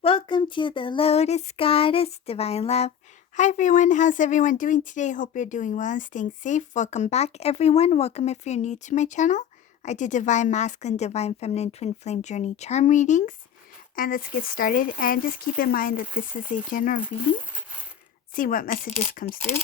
Welcome to the Lotus Goddess Divine Love. Hi everyone, how's everyone doing today? Hope you're doing well and staying safe. Welcome back everyone. Welcome if you're new to my channel. I do Divine Masculine, Divine Feminine, Twin Flame Journey Charm readings. And let's get started. And just keep in mind that this is a general reading. See what messages comes through.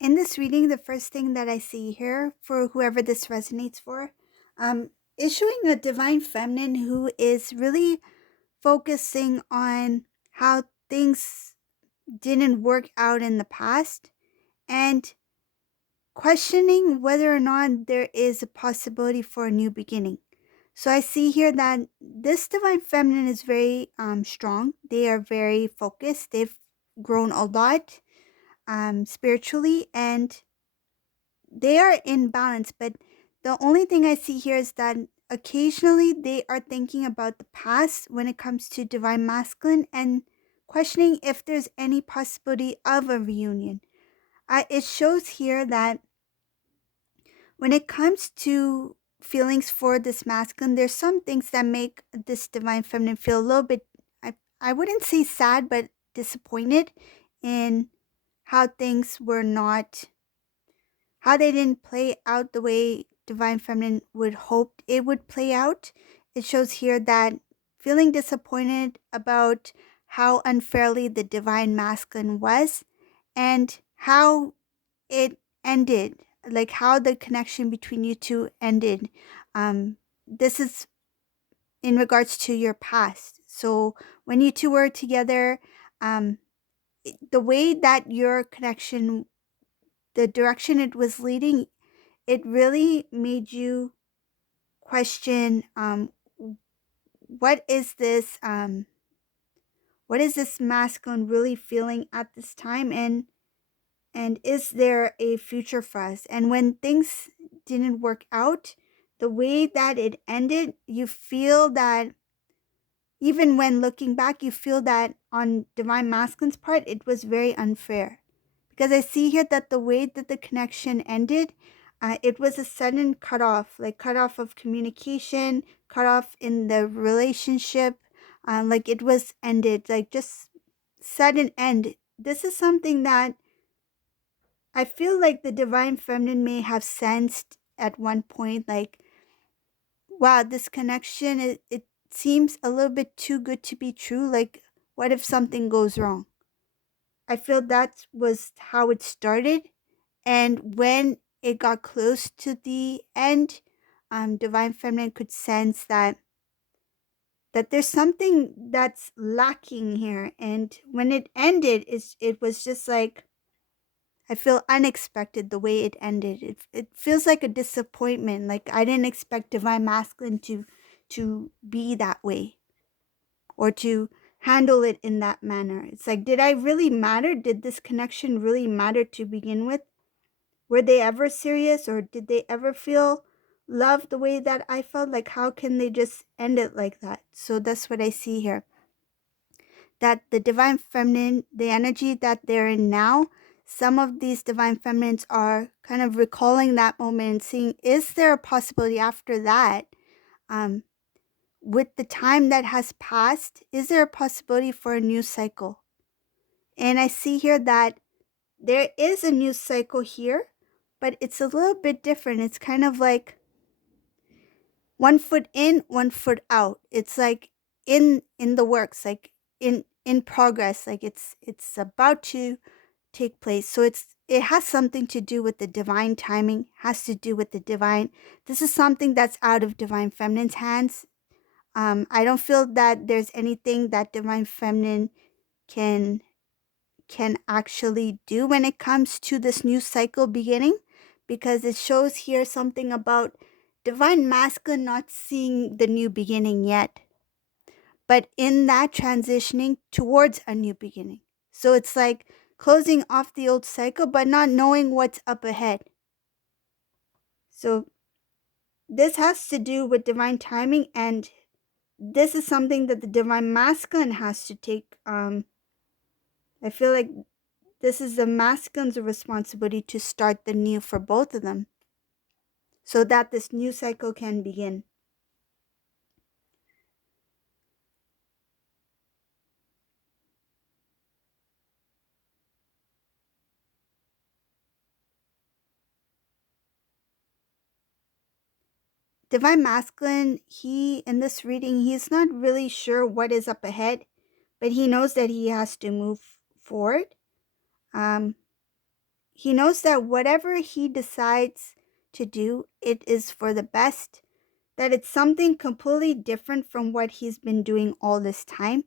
In this reading, the first thing that I see here, for whoever this resonates for, is showing a divine feminine who is really focusing on how things didn't work out in the past and questioning whether or not there is a possibility for a new beginning. So I see here that this divine feminine is very strong. They are very focused. They've grown a lot spiritually, and they are in balance. But the only thing I see here is that occasionally they are thinking about the past when it comes to divine masculine and questioning if there's any possibility of a reunion. It shows here that when it comes to feelings for this masculine, there's some things that make this divine feminine feel a little bit, I wouldn't say sad, but disappointed in how things were not, how they didn't play out the way divine feminine would hope it would play out. It shows here that feeling disappointed about how unfairly the divine masculine was and how it ended, like how the connection between you two ended. This is in regards to your past. So when you two were together, um, the way that your connection, the direction it was leading, it really made you question what is this what is this masculine really feeling at this time, and is there a future for us? And when things didn't work out the way that it ended, you feel that even when looking back, you feel that on divine masculine's part, it was very unfair. Because I see here that the way that the connection ended, it was a sudden cutoff, like cutoff of communication, cutoff in the relationship, like it was ended, like just sudden end. This is something that I feel like the divine feminine may have sensed at one point, like, wow, this connection, it seems a little bit too good to be true. Like, what if something goes wrong? I feel that was how it started. And when it got close to the end, divine feminine could sense that there's something that's lacking here. And when it ended, it was just like, I feel unexpected the way it ended. It feels like a disappointment. Like I didn't expect divine masculine to be that way or to handle it in that manner. It's like, did I really matter? Did this connection really matter to begin with? Were they ever serious, or did they ever feel love the way that I felt? Like how can they just end it like that? So that's what I see here. That the divine feminine, the energy that they're in now, some of these divine feminines are kind of recalling that moment and seeing, is there a possibility after that, with the time that has passed, is there a possibility for a new cycle? And I see here that there is a new cycle here, but it's a little bit different. It's kind of like one foot in, one foot out. It's like in the works, like in progress, like it's about to take place. So it has something to do with the divine timing, has to do with the divine. This is something that's out of divine feminine's hands. I don't feel that there's anything that divine feminine can can actually do when it comes to this new cycle beginning, because it shows here something about divine masculine not seeing the new beginning yet, but in that transitioning towards a new beginning. So it's like closing off the old cycle but not knowing what's up ahead. So this has to do with divine timing, and this is something that the divine masculine has to take. I feel like this is the masculine's responsibility to start the new for both of them so that this new cycle can begin. Divine masculine, he in this reading, he's not really sure what is up ahead, but he knows that he has to move forward. Um, he knows that whatever he decides to do, it is for the best, that it's something completely different from what he's been doing all this time.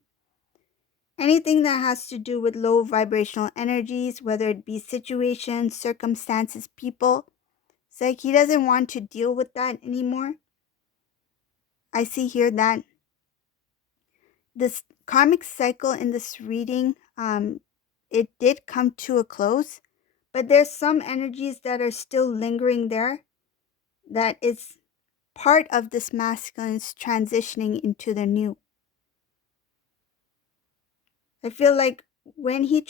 Anything that has to do with low vibrational energies, whether it be situations, circumstances, people, it's like he doesn't want to deal with that anymore. I see here that this karmic cycle in this reading, it did come to a close, but there's some energies that are still lingering there, that is part of this masculine's transitioning into the new. I feel like when he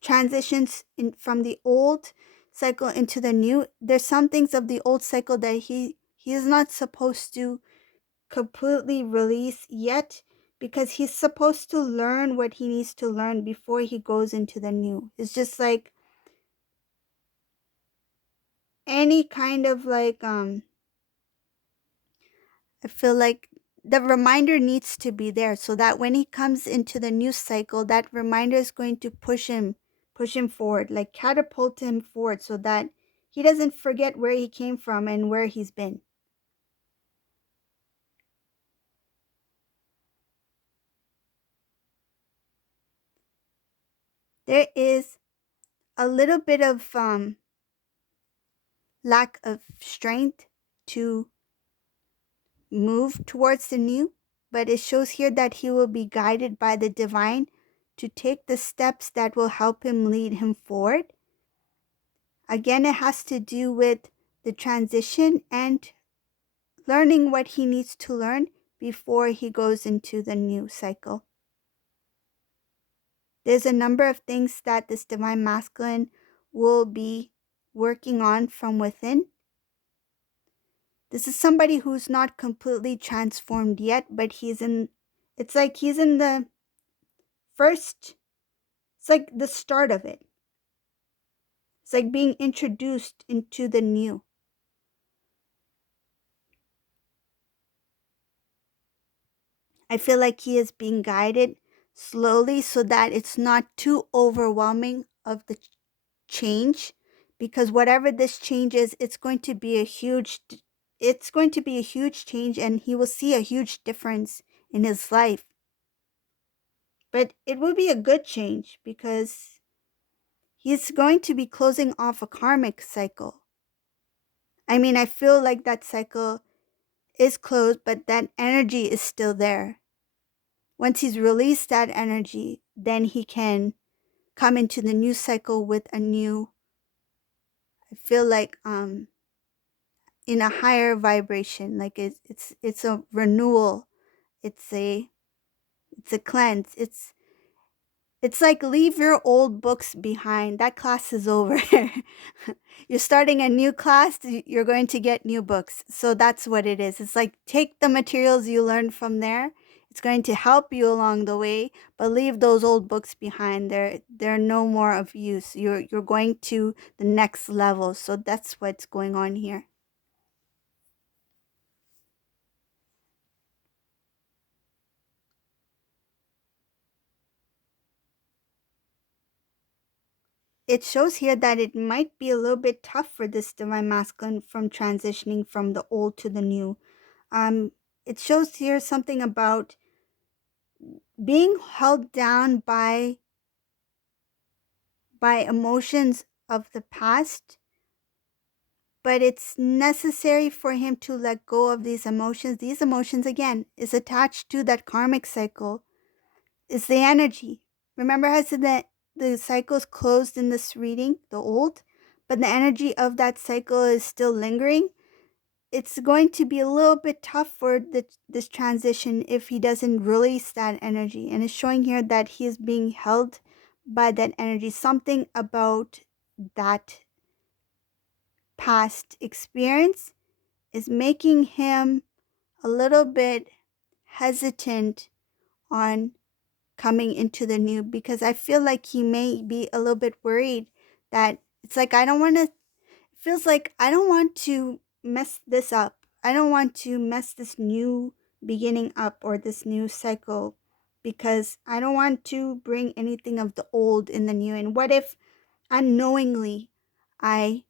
transitions in from the old cycle into the new, there's some things of the old cycle that he is not supposed to completely release yet, because he's supposed to learn what he needs to learn before he goes into the new. It's just like any kind of like I feel like the reminder needs to be there so that when he comes into the new cycle, that reminder is going to push him forward, like catapult him forward so that he doesn't forget where he came from and where he's been. There is a little bit of lack of strength to move towards the new, but it shows here that he will be guided by the divine to take the steps that will help him lead him forward. Again, it has to do with the transition and learning what he needs to learn before he goes into the new cycle. There's a number of things that this divine masculine will be working on from within. This is somebody who's not completely transformed yet, but it's like he's in the first, it's like the start of it. It's like being introduced into the new. I feel like he is being guided slowly so that it's not too overwhelming of the change, because whatever this change is, it's going to be a huge change, and he will see a huge difference in his life. But it will be a good change because he's going to be closing off a karmic cycle. I mean, I feel like that cycle is closed, but that energy is still there. Once he's released that energy, then he can come into the new cycle with a new, I feel like in a higher vibration, like it's a renewal, it's a cleanse, it's like leave your old books behind. That class is over. You're starting a new class, you're going to get new books. So that's what it is. It's like take the materials you learned from there. It's going to help you along the way, but leave those old books behind. They're no more of use. You're going to the next level. So that's what's going on here. It shows here that it might be a little bit tough for this divine masculine from transitioning from the old to the new. Um, it shows here something about being held down by emotions of the past, but it's necessary for him to let go of these emotions. These emotions, again, is attached to that karmic cycle. It's the energy. Remember how I said that the cycle is closed in this reading, the old, but the energy of that cycle is still lingering. It's going to be a little bit tough for this transition if he doesn't release that energy. And it's showing here that he is being held by that energy. Something about that past experience is making him a little bit hesitant on coming into the new, because I feel like he may be a little bit worried that it's like, I don't want to, feels like I don't want to mess this up. I don't want to mess this new beginning up or this new cycle, because I don't want to bring anything of the old in the new. And what if unknowingly I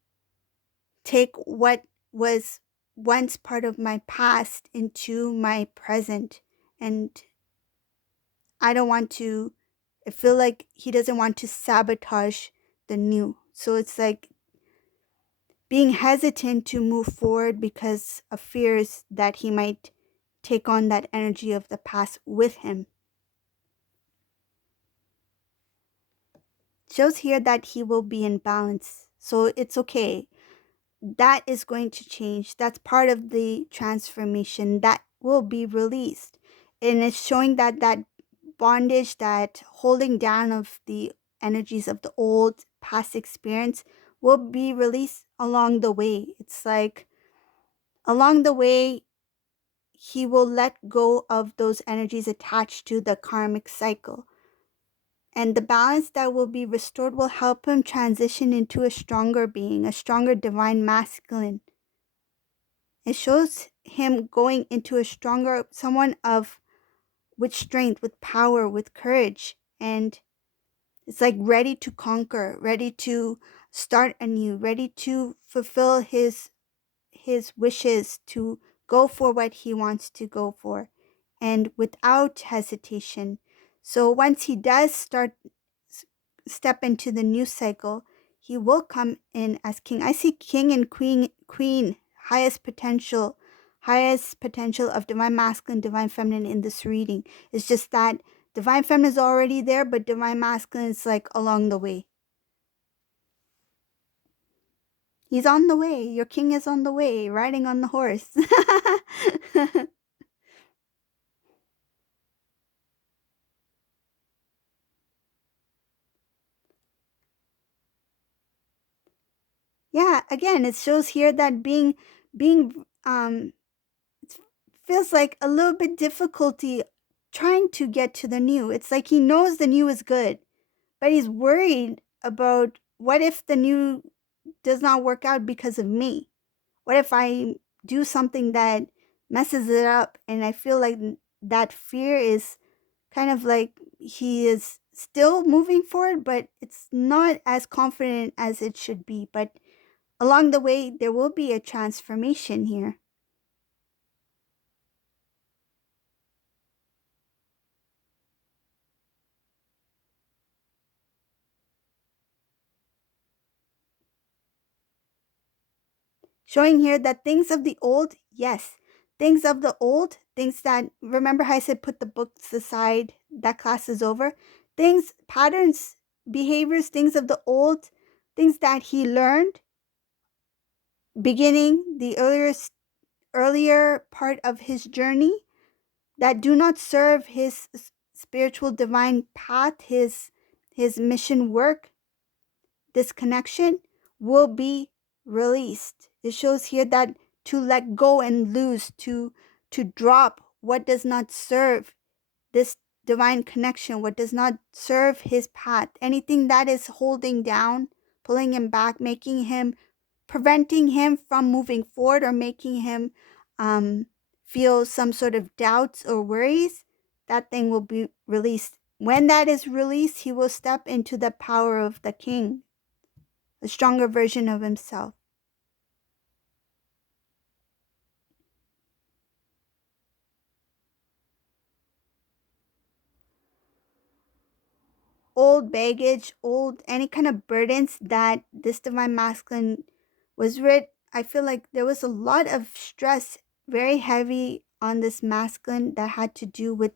take what was once part of my past into my present? And I don't want to, I feel like he doesn't want to sabotage the new. So it's like being hesitant to move forward because of fears that he might take on that energy of the past with him. Shows here that he will be in balance. So it's okay. That is going to change. That's part of the transformation that will be released. And it's showing that that bondage, that holding down of the energies of the old past experience will be released along the way. It's like along the way, he will let go of those energies attached to the karmic cycle. And the balance that will be restored will help him transition into a stronger being, a stronger divine masculine. It shows him going into a stronger someone of with strength, with power, with courage. And it's like ready to conquer, ready to start anew, ready to fulfill his wishes, to go for what he wants to go for, and without hesitation. So once he does step into the new cycle, he will come in as king. I see king and queen, highest potential of divine masculine, divine feminine in this reading. It's just that divine feminine is already there, but divine masculine is like along the way. He's on the way. Your king is on the way, riding on the horse. Yeah, again, it shows here that being it feels like a little bit difficulty trying to get to the new. It's like he knows the new is good, but he's worried about what if the new does not work out because of me? What if I do something that messes it up? And I feel like that fear is kind of like he is still moving forward, but it's not as confident as it should be. But along the way, there will be a transformation here. Showing here that things of the old, yes, things of the old, things that, remember how I said put the books aside, that class is over? Things, patterns, behaviors, things of the old, things that he learned beginning the earlier part of his journey that do not serve his spiritual divine path, his mission work, this connection will be released. It shows here that to let go and lose, to drop what does not serve this divine connection, what does not serve his path, anything that is holding down, pulling him back, making him, preventing him from moving forward, or making him feel some sort of doubts or worries, that thing will be released. When that is released, he will step into the power of the king, a stronger version of himself. 。 . 。 . 。 . 。 . . . . . . . . . . . . . . . . . . . . . . . . . 。 . 。 . . . 。 . . . 。 . 。 . 。 . 。 . 。 . . . 。 . 。old baggage, old any kind of burdens that this divine masculine was rid. I feel like there was a lot of stress, very heavy on this masculine that had to do with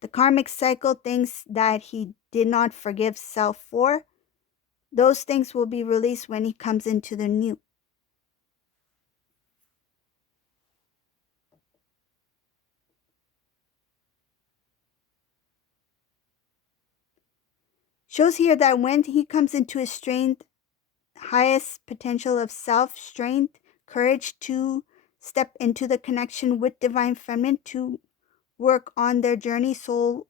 the karmic cycle, things that he did not forgive self for. Those things will be released when he comes into the new. Shows here that when he comes into his strength, highest potential of self, strength, courage to step into the connection with divine feminine to work on their journey, soul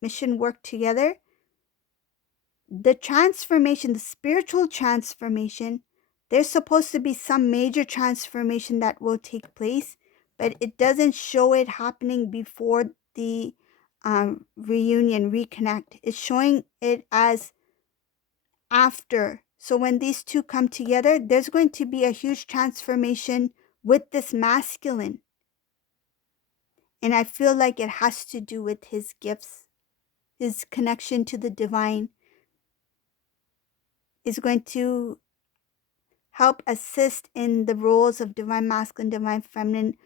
mission work together. The transformation, the spiritual transformation, there's supposed to be some major transformation that will take place, but it doesn't show it happening before the reunion, reconnect. It's showing it as after. So when these two come together, there's going to be a huge transformation with this masculine. And I feel like it has to do with his gifts, his connection to the divine is going to help assist in the roles of divine masculine, divine feminine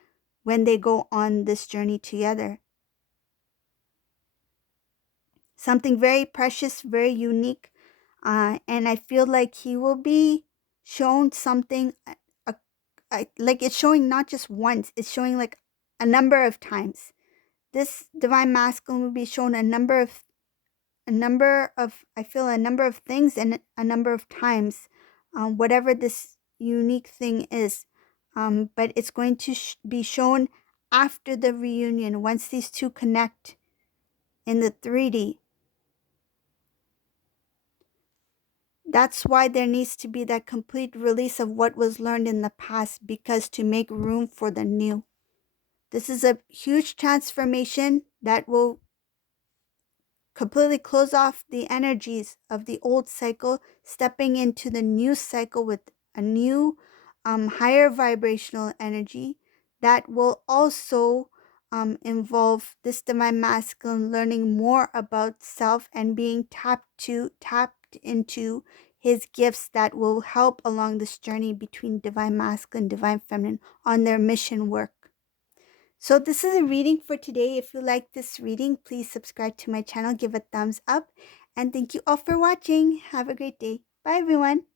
when they go on this journey together. Something very precious, very unique. And I feel like he will be shown something, like it's showing not just once, it's showing like a number of times. This divine masculine will be shown I feel a number of things and a number of times, whatever this unique thing is. But it's going to be shown after the reunion, once these two connect in the 3D. That's why there needs to be that complete release of what was learned in the past, because to make room for the new. This is a huge transformation that will completely close off the energies of the old cycle, stepping into the new cycle with a new, higher vibrational energy that will also involve this divine masculine learning more about self and being tapped into his gifts that will help along this journey between divine masculine and divine feminine on their mission work. So this is a reading for today. If you like this reading, please subscribe to my channel, give a thumbs up, and thank you all for watching. Have a great day. Bye everyone.